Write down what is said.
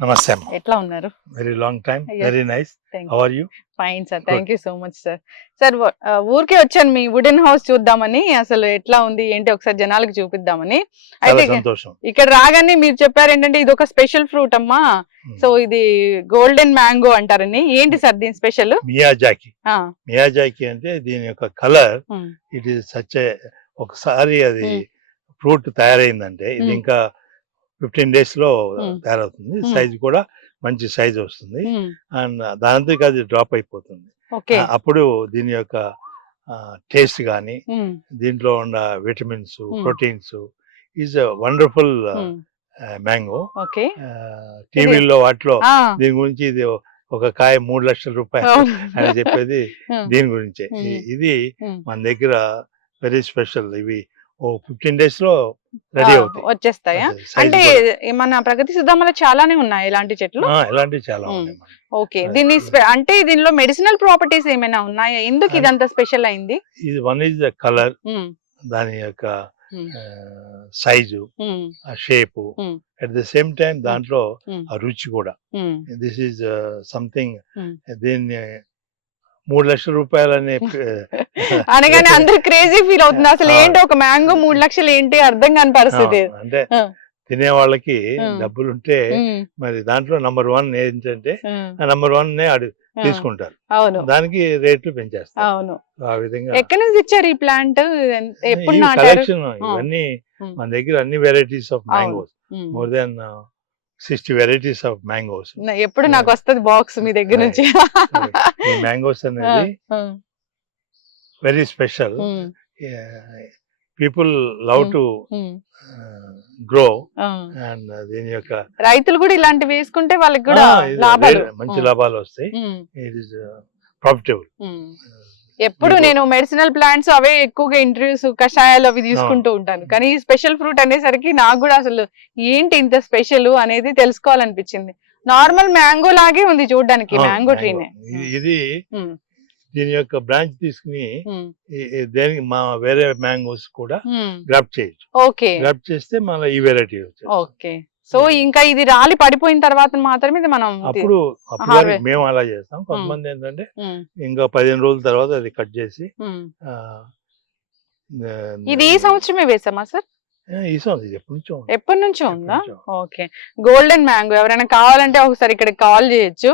నమస్తే అమ్మ. ఎట్లా ఉన్నారు? Very long time. Yes. Very nice. Thank how are you? Fine sir. Good. Thank you so much sir. Sir ఊరికే వచ్చాను మీ wooden house చూద్దామని, అసలు ఎట్లా ఉంది ఏంటి ఒకసారి జనాలకు చూపిద్దామని. చాలా అయితే సంతోషం. ఇక్కడ రాగానే మీరు చెప్పారు ఏంటంటే ఇది ఒక స్పెషల్ ఫ్రూట్ అమ్మా, సో ఇది గోల్డెన్ మ్యాంగో అంటారని. ఏంటి సార్ దీని స్పెషల్? మియాజాకి. మియాజాకి అంటే దీని యొక్క కలర్ ఇట్ ఈస్ సచ్ ఒకసారి అది ఫ్రూట్ తయారైందంటే ఇది ఇంకా 15 days లో తయారవుతుంది. సైజ్ కూడా మంచి సైజ్ వస్తుంది అండ్ దానంతకి అది డ్రాప్ అయిపోతుంది. అప్పుడు దీని యొక్క టేస్ట్ కానీ దీంట్లో ఉన్న vitamins proteins is wonderful mango. టీవీలో వాటిలో దీని గురించి ఇది ఒక కాయ 3 లక్షల రూపాయలు అని చెప్పేది దీని గురించే. ఇది మన దగ్గర వెరీ స్పెషల్. ఇవి 15 days లో రెడీ అవుతాయి, వచ్చేస్తాయా? అంటే మన ప్రగతి సిద్ధంలో చాలానే ఉన్నాయి ఇలాంటి చెట్లు. ఇలాంటివి చాలా ఉన్నాయి. ఓకే, దీన్ని అంటే దీనిలో మెడిసినల్ ప్రాపర్టీస్ ఏమైనా ఉన్నాయా? ఎందుకు ఇదంతా స్పెషల్ అయింది? ఇది వన్ ఈజ్ ద కలర్, దాని యొక్క సైజు, ఆ shape, at the same time దాంట్లో ఆ రుచి కూడా. This is something. దీన్ని 3 లక్షల రూపాయలని అనగానే అందరు క్రేజీ ఫీల్ అవుతుంది. అసలు ఏంటి ఒక మ్యాంగో 3 లక్షలు ఏంటి అర్థం కాని పరిస్థితి. అంటే తినే వాళ్ళకి డబ్బులుంటే మరి దాంట్లో నంబర్ 1 ఏంటంటే నంబర్ 1 నే తీసుకుంటారు. దానికి రేట్లు పెంచేస్తారు. అవును, ఆ విధంగా. ఎక్కడి నుంచి ఇచ్చారు ఈ ప్లాంట్? ఎప్పుడు కలెక్షన్ ఇవన్నీ మన దగ్గర అన్ని varieties of mangoes, more than 60 varieties of mangoes. ఎప్పుడు నాకు వస్తది బాక్స్ మీ దగ్గర నుంచి. ఈ మ్యాంగోస్ అనేది very special. People love to grow and దీని యొక్క రైతులు కూడా ఇలాంటివి వేసుకుంటే వాళ్ళకి కూడా మంచి లాభాలు వస్తాయి. It is profitable. ఎప్పుడు నేను మెడిసినల్ ప్లాంట్స్ అవే ఎక్కువగా ఇంట్రడ్యూస్, కషాయాలు అవి తీసుకుంటూ ఉంటాను. కానీ ఈ స్పెషల్ ఫ్రూట్ అనేసరికి నాకు కూడా అసలు ఏంటి ఇంత స్పెషల్ అనేది తెలుసుకోవాలనిపించింది. నార్మల్ మ్యాంగో లాగే ఉంది చూడడానికి, మ్యాంగో ట్రీనే. ఇది దీని యొక్క బ్రాంచ్ తీసుకుని దేనికి మా వేరే మ్యాంగోస్ కూడా గ్రాఫ్ట్ చేయొచ్చు. ఓకే, గ్రాఫ్ట్ చేస్తే మళ్ళీ ఈ వెరైటీ వచ్చేది. ఓకే, సో ఇంకా ఇది రాలి పడిపోయిన తర్వాత మాత్రమే ఇది మనం అప్పుడు మేము అలా చేస్తాం. కొంతమంది ఏంటంటే ఇంకా 15 రోజుల తర్వాత అది కట్ చేసి. ఇది ఈ సంవత్సరమే వేసామా సార్? ఈ సంవత్సరం ఎప్పటి నుంచో ఉందా? ఓకే, గోల్డెన్ మ్యాంగో ఎవరైనా కావాలంటే ఒకసారి ఇక్కడ కాల్ చేయొచ్చు.